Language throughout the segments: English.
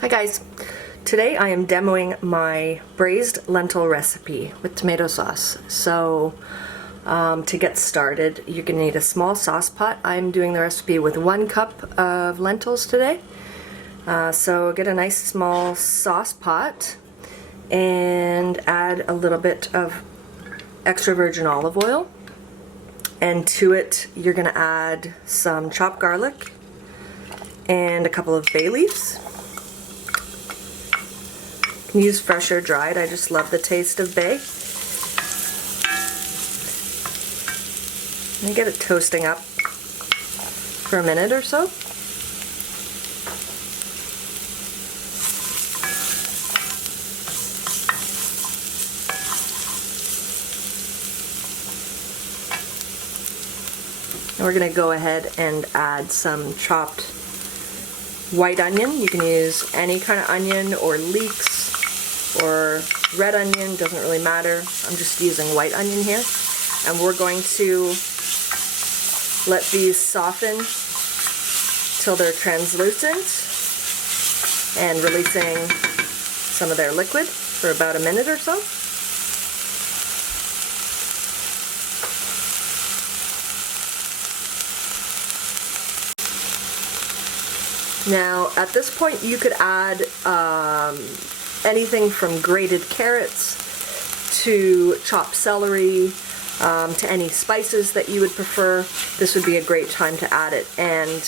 Hi guys, today I am demoing my braised lentil recipe with tomato sauce. So to get started, you're going to need a small sauce pot. I'm doing the recipe with 1 cup of lentils today. So get a nice small sauce pot and add a little bit of extra virgin olive oil. And to it, you're going to add some chopped garlic and a couple of bay leaves. You can use fresh or dried. I just love the taste of bay. And get it toasting up for a minute or so. And we're going to go ahead and add some chopped white onion. You can use any kind of onion or leeks or red onion, doesn't really matter. I'm just using white onion here. And we're going to let these soften till they're translucent and releasing some of their liquid for about a minute or so. Now, at this point, you could add anything from grated carrots to chopped celery to any spices that you would prefer. This would be a great time to add it. And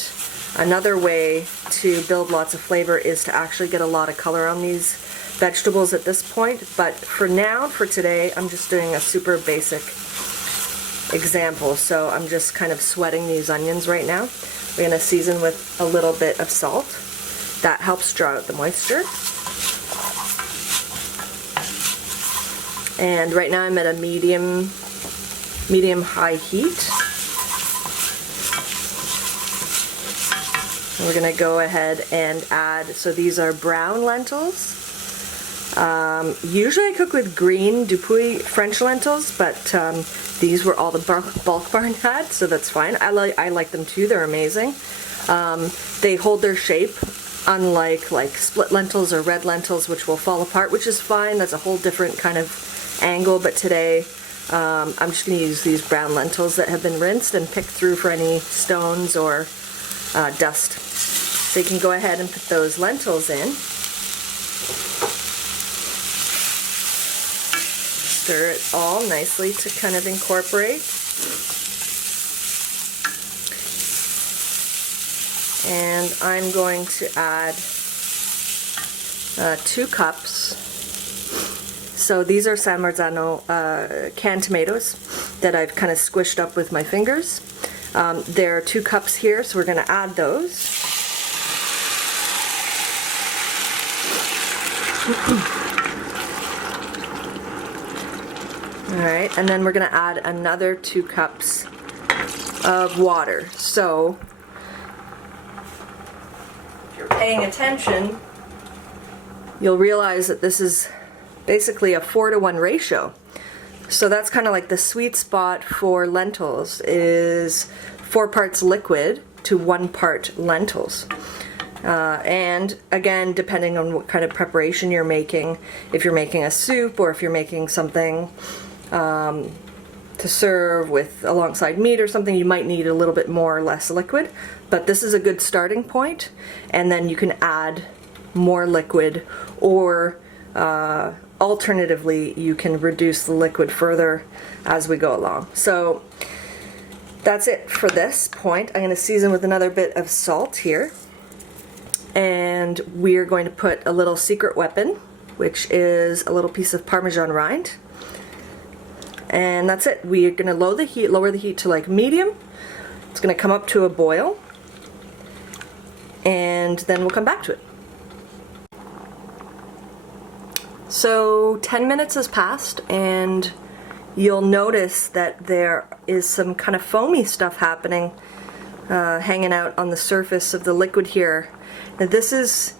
another way to build lots of flavor is to actually get a lot of color on these vegetables at this point. But for now, for today, I'm just doing a super basic example. So I'm just kind of sweating these onions right now. We're going to season with a little bit of salt. That helps draw out the moisture. And right now I'm at a medium-high heat. And we're going to go ahead and add, so these are brown lentils. Usually I cook with green Dupuy French lentils, but these were all the Bulk Barn had, so that's fine. I like them too, they're amazing. They hold their shape, unlike like split lentils or red lentils, which will fall apart, which is fine. That's a whole different kind of angle, but today I'm just going to use these brown lentils that have been rinsed and picked through for any stones or dust. So you can go ahead and put those lentils in. Stir it all nicely to kind of incorporate. And I'm going to add 2 cups. So these are San Marzano canned tomatoes that I've kind of squished up with my fingers. There are 2 cups here, so we're going to add those. Alright, and then we're going to add another 2 cups of water. So, if you're paying attention, you'll realize that this is basically a 4-to-1 ratio. So that's kind of like the sweet spot for lentils, is 4 parts liquid to 1 part lentils. And again, depending on what kind of preparation you're making, if you're making a soup or if you're making something to serve with alongside meat or something, you might need a little bit more or less liquid, but this is a good starting point, and then you can add more liquid, or alternatively you can reduce the liquid further as we go along. So that's it for this point. I'm going to season with another bit of salt here, and we're going to put a little secret weapon, which is a little piece of Parmesan rind. And that's it. We're going to lower the heat to like medium. It's going to come up to a boil, and then we'll come back to it. So 10 minutes has passed, and you'll notice that there is some kind of foamy stuff happening, hanging out on the surface of the liquid here. Now this is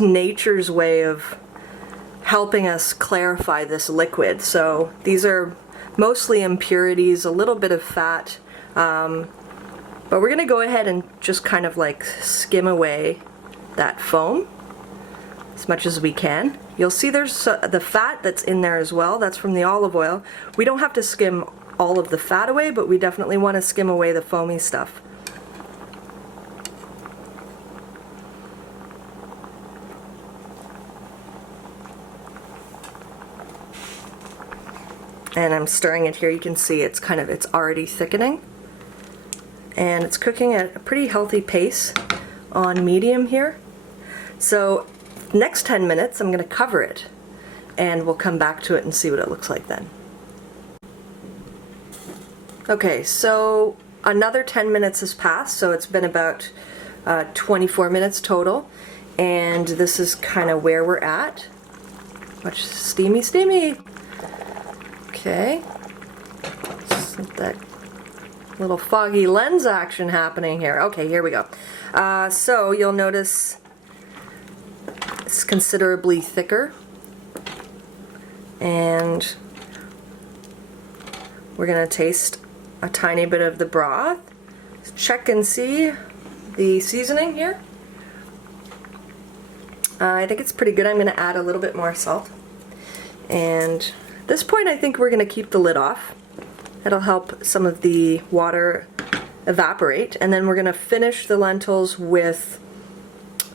nature's way of helping us clarify this liquid. So these are mostly impurities, a little bit of fat, but we're going to go ahead and just kind of like skim away that foam. as much as we can. You'll see there's the fat that's in there as well. That's from the olive oil. We don't have to skim all of the fat away, but we definitely want to skim away the foamy stuff. And I'm stirring it here. You can see it's already thickening. And it's cooking at a pretty healthy pace on medium here. So next 10 minutes I'm going to cover it and we'll come back to it and see what it looks like then. Okay, so another 10 minutes has passed, so it's been about 24 minutes total, and this is kind of where we're at. Much steamy, steamy. Okay, just that little foggy lens action happening here. Okay, here we go. So you'll notice it's considerably thicker, and we're gonna taste a tiny bit of the broth. Check and see the seasoning here. I think it's pretty good. I'm gonna add a little bit more salt, and at this point I think we're gonna keep the lid off. It'll help some of the water evaporate, and then we're gonna finish the lentils with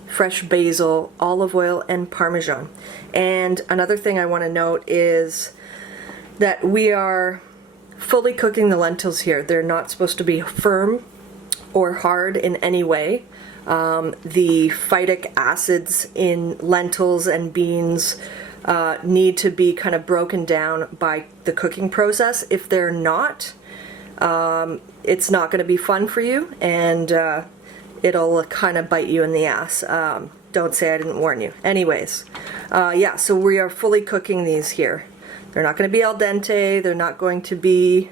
fresh basil, olive oil, and Parmesan. And another thing I want to note is that we are fully cooking the lentils here. They're not supposed to be firm or hard in any way. The phytic acids in lentils and beans need to be kind of broken down by the cooking process. If they're not, it's not going to be fun for you, and it'll kind of bite you in the ass. Don't say I didn't warn you. Anyways, yeah, so we are fully cooking these here. They're not going to be al dente. They're not going to be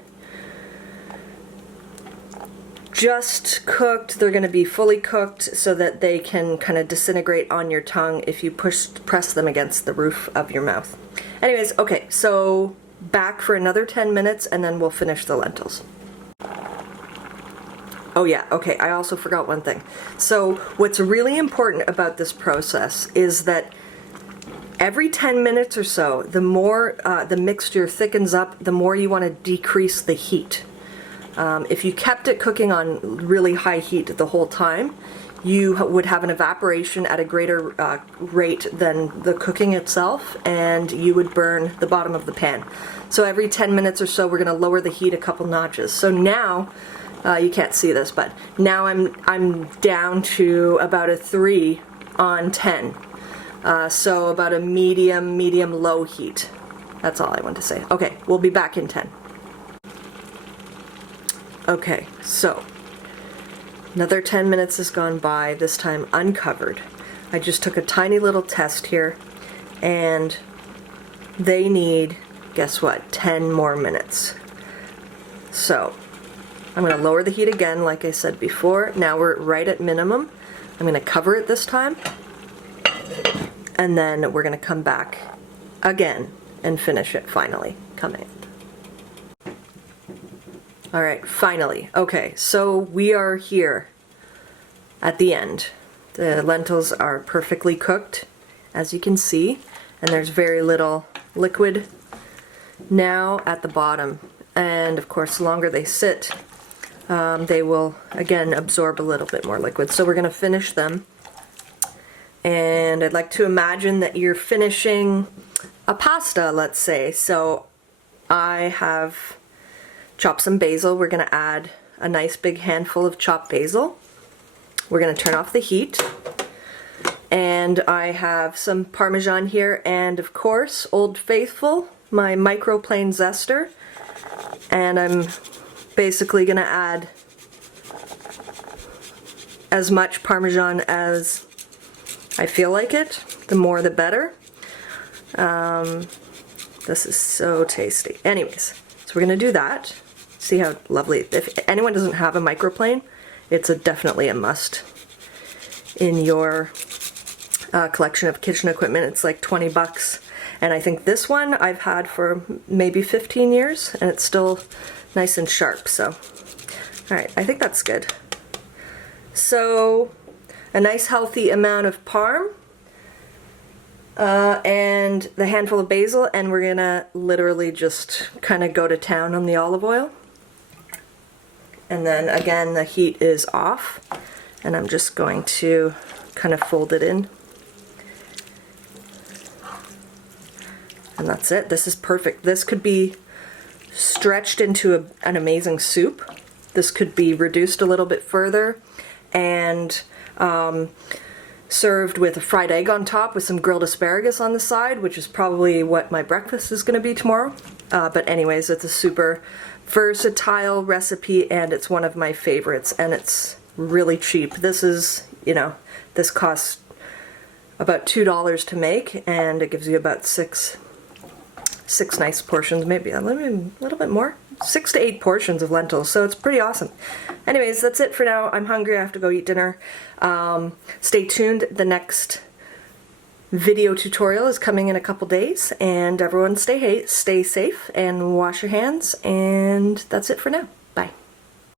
just cooked. They're going to be fully cooked so that they can kind of disintegrate on your tongue if you press them against the roof of your mouth. Anyways, okay, so back for another 10 minutes and then we'll finish the lentils. Oh yeah, okay, I also forgot one thing. So what's really important about this process is that every 10 minutes or so, the more the mixture thickens up, the more you want to decrease the heat. If you kept it cooking on really high heat the whole time, you would have an evaporation at a greater rate than the cooking itself, and you would burn the bottom of the pan. So every 10 minutes or so, we're going to lower the heat a couple notches. So now, you can't see this, but now I'm down to about a 3 on 10. So about a medium low heat. That's all I want to say. Okay, we'll be back in 10. Okay, so another 10 minutes has gone by, this time uncovered. I just took a tiny little test here, and they need, guess what, 10 more minutes. So I'm going to lower the heat again, like I said before. Now we're right at minimum. I'm going to cover it this time, and then we're going to come back again and finish it finally. Come in. All right, finally. Okay, so we are here at the end. The lentils are perfectly cooked, as you can see, and there's very little liquid now at the bottom. And of course, the longer they sit, they will again absorb a little bit more liquid. So we're going to finish them, and I'd like to imagine that you're finishing a pasta, let's say. So I have chopped some basil. We're going to add a nice big handful of chopped basil. We're going to turn off the heat, and I have some Parmesan here, and of course Old Faithful, my microplane zester, and I'm basically going to add as much Parmesan as I feel like it. The more the better. This is so tasty. Anyways, so we're going to do that. See how lovely. If anyone doesn't have a microplane, it's definitely a must in your collection of kitchen equipment. It's like 20 bucks. And I think this one I've had for maybe 15 years, and it's still nice and sharp. So, all right, I think that's good. So, a nice healthy amount of parm, and the handful of basil, and we're gonna literally just kind of go to town on the olive oil. And then again, the heat is off, and I'm just going to kind of fold it in. And that's it. This is perfect. This could be stretched into an amazing soup. This could be reduced a little bit further and served with a fried egg on top with some grilled asparagus on the side, which is probably what my breakfast is going to be tomorrow. But anyways, it's a super versatile recipe, and it's one of my favorites, and it's really cheap. This is, you know, this costs about $2 to make, and it gives you about six nice portions, maybe a little bit more, 6 to 8 portions of lentils, so it's pretty awesome. Anyways, that's it for now. I'm hungry, I have to go eat dinner. Stay tuned, the next video tutorial is coming in a couple days, and everyone stay safe and wash your hands, and that's it for now.